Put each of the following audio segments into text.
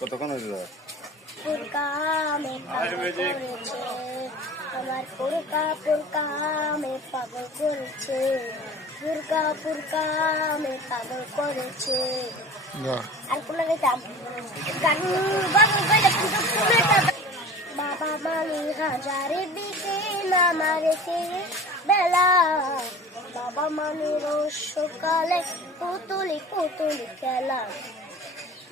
কতক্ষণ হয়েছে? আমার পুরকা মে পাগল করেছে, পুরকা মে পাগল করেছে। আর কোন গাইতাম গান বাবা মানি হাজারে দিকে না মারেছে বেলা, বাবা মানি রোজ সকালে পুতুলি পুতুলি খেলা,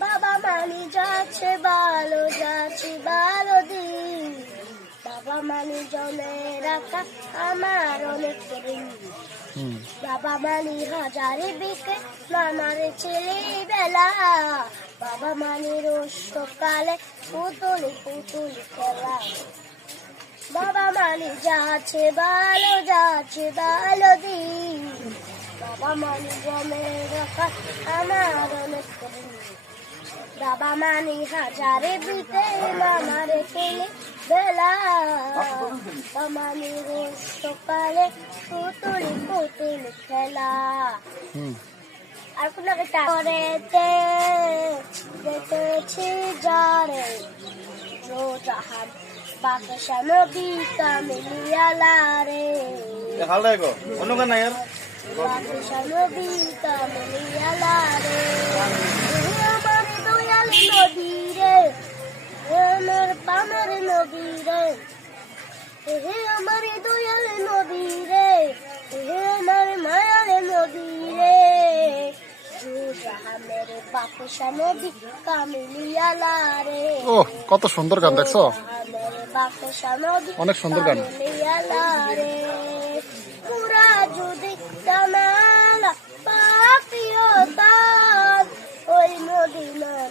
বাবা মানি যাচ্ছে ভালো দিন, বাবা মানি জমে রাখা আমার অনেক ঋণ, বাবা মানি হাজারে বিকে নানারে ছেলে বেলা, বাবা মানি রোজ সকালে পুতুলি পুতুলি খেলা, বাবা মানি যাচ্ছে ভালো দিন, বাবা মানি জমে রাখা আমার অনেক ঋণ, বাবা মানি হাজারে বিকে নানারে ছেলে বেলা, বাবা মানি রোজ সকালে পুতুলি পুতুলি খেলা। আর কোন করেতে দেখেছি যারে রোজাহান বাকশা নবী কামিলিয়ালা রে, অন্য গান নাই আর বাকশা নবী কামিলিয়ালা রে, আমার দয়াল নবী রে, আমার নবী রে, আমার দয়াল নবী রে, আমার মায়াল নবী রে, মেরে বাকশা নবী কামিলিয়ালা রে। ও কত সুন্দর গান দেখছো, বাকশা নবী অনেক সুন্দর গান। কামিলিয়ালা রে, পুরা যদি জানালা পাপিয়তাম ওই মদিনার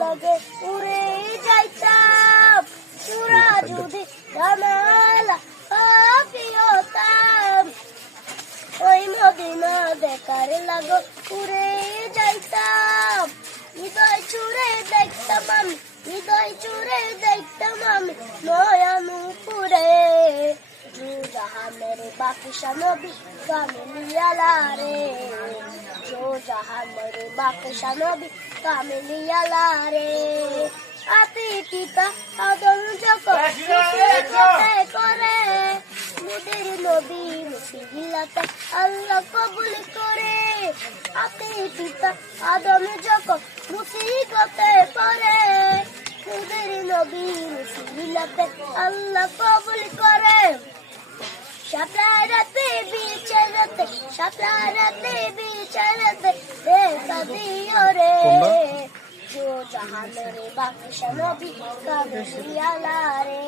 লগে উড়ে যাইতাম, পুরা যদি জানালা পাপিয়তাম ওই মদিনা দেখার লাগো উড়ে যাইতাম, হৃদয় চুড়ে দেখতাম আমি নয়নুপুরে, জাহানের বাকশা নবী কামিলিয়ালা রে, জাহানের বাকশা নবী কামিলিয়ালা রে, আতি পিতা আদম যখন করে মুদের নবী মুসিলাতে আল্লাহ কবুল করে, আতি পিতা আদম যখন মুসিবতে পড়ে মুদের নবী মুসিলাতে আল্লাহ কবুল করে, সাতারাতে বিচারাতে দেখা দিও রে, জাহানের বাকশা নবী কামিলিয়ালা রে।